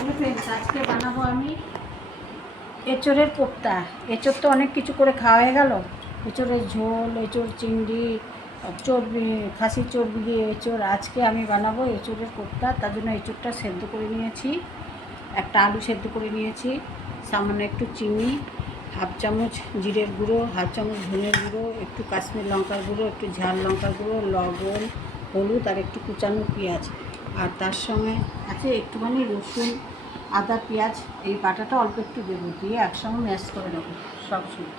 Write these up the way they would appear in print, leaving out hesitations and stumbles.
Friends, আজকে বানাবো আমি এঁচোড়ের কোপ্তা। এঁচোড় তো অনেক কিছু করে খাওয়া হয়ে গেল, এঁচোড়ের ঝোল, এঁচোড় চিংড়ি, চর্বি, খাসির চর্বি দিয়ে এঁচোড়। আজকে আমি বানাবো এঁচোড়ের কোপ্তা। তার জন্য এঁচোড়টা সেদ্ধ করে নিয়েছি, একটা আলু সেদ্ধ করে নিয়েছি, সামান্য একটু চিনি, হাফ চামচ জিরের গুঁড়ো, হাফ চামচ ধনের গুঁড়ো, একটু কাশ্মীর লঙ্কার গুঁড়ো, একটু ঝাল লঙ্কার গুঁড়ো, লবণ, হলুদ আর একটু কুচানো পেঁয়াজ। আর তার সঙ্গে আছে একটুখানি রসুন, আদা, পেঁয়াজ। এই বাটাটা অল্প একটু দেবো, দিয়ে একসঙ্গে ম্যাশ করে নেবো সব শুধু।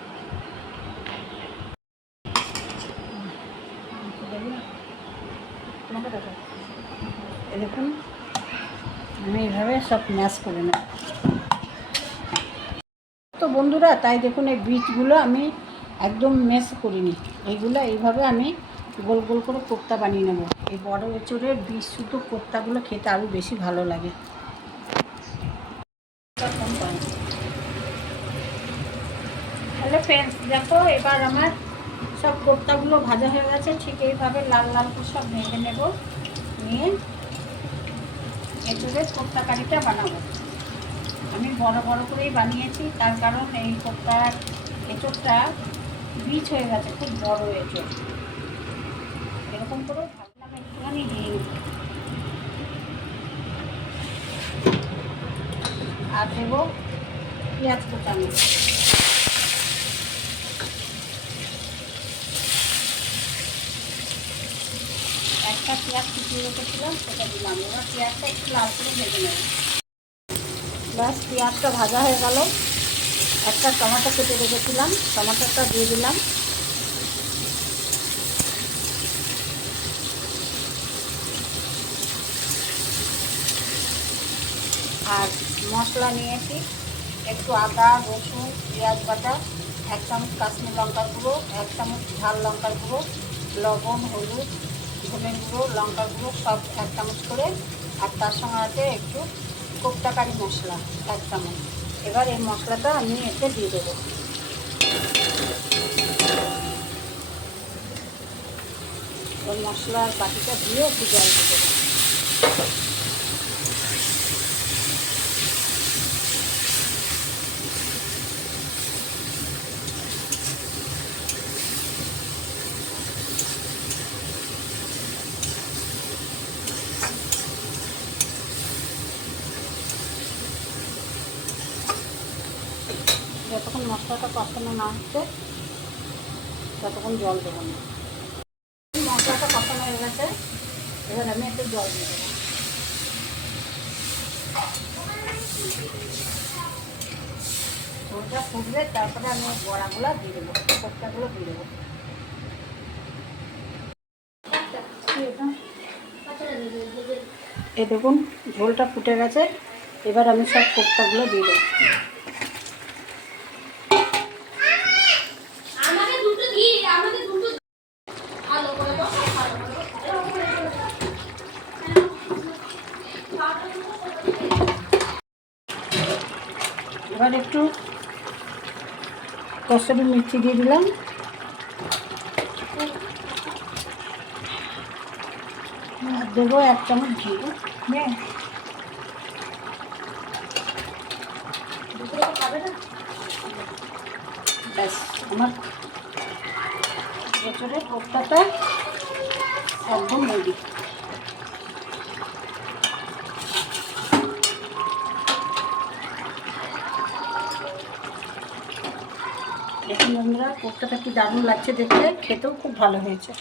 দেখুন আমি এইভাবে সব ম্যাশ করে নেব তো বন্ধুরা। তাই দেখুন এই বীজগুলো আমি একদম ম্যাশ করিনি, এইগুলো এইভাবে আমি গোল গোল করে কোপ্তা বানিয়ে নেব। এই বড় এঁচোড়ের বীজ শুধু কোপ্তাগুলো খেতে আরও বেশি ভালো লাগে। হ্যালো ফ্রেন্ডস, দেখো এবার আমার সব কোপ্তাগুলো ভাজা হয়ে গেছে। ঠিক এইভাবে লাল লাল করে সব ভেজে নেব, নিয়ে এঁচোড়ের কোপ্তা কারিটা বানাবো। আমি বড় বড় করেই বানিয়েছি, তার কারণ এই কোপ্তার এঁচোড়টা বীজ হয়ে গেছে, খুব বড় এঁচোড়। এরকম করে ভাবলাম একটুখানি দিয়ে আর দেবো পেঁয়াজ কুচানো। একটা পেঁয়াজ কুচিয়ে রেখেছিলাম, সেটা দিলাম। এবার পেঁয়াজটা একটু লাল করে ভেজে নেব। ব্যাস পেঁয়াজটা ভাজা হয়ে গেল। একটা টমেটো কেটে রেখেছিলাম, টমেটোটা দিয়ে দিলাম। আর মশলা নিয়েছি একটু আদা, রসুন, পেঁয়াজ বাটা, 1 চামচ কাশ্মীর লঙ্কার গুঁড়ো, 1 চামচ ঝাল লঙ্কার গুঁড়ো, লবণ, হলুদ, ধনের গুঁড়ো, লঙ্কার গুঁড়ো সব 1 চামচ করে। আর তার সঙ্গে আছে একটু কোপ্তা কারি মশলা 1 চামচ। এবার এই মশলাটা আমি এতে দিয়ে দেবো। ওই মশলার বাটিটা দিয়ে একটু জল দিয়ে দেবো। যতক্ষণ মশলাটা কষানো না হচ্ছে ততক্ষণ জল দেবো না। মশলাটা কষানো হয়ে গেছে, এবার আমি একটু জল দিয়ে দেবো। ঝোলটা ফুটবে, তারপরে আমি বড়াগুলো দিয়ে দেবো, কোপ্তাগুলো দিয়ে দেবো। এই দেখুন ঝোলটা ফুটে গেছে, এবার আমি সব কোপ্তাগুলো দিয়ে দেবো। এবার একটু কসুরি মিষ্টি দিয়ে দিলাম। আর দেবো 1 চামচ ঘি। ব্যাস আমার এঁচোড়ের কোপ্তাটা একদম রেডি। দেখুন বন্ধুরা, কোপ্তাটা কি দারুণ লাগছে দেখতে, খেতেও খুব ভালো হয়েছে।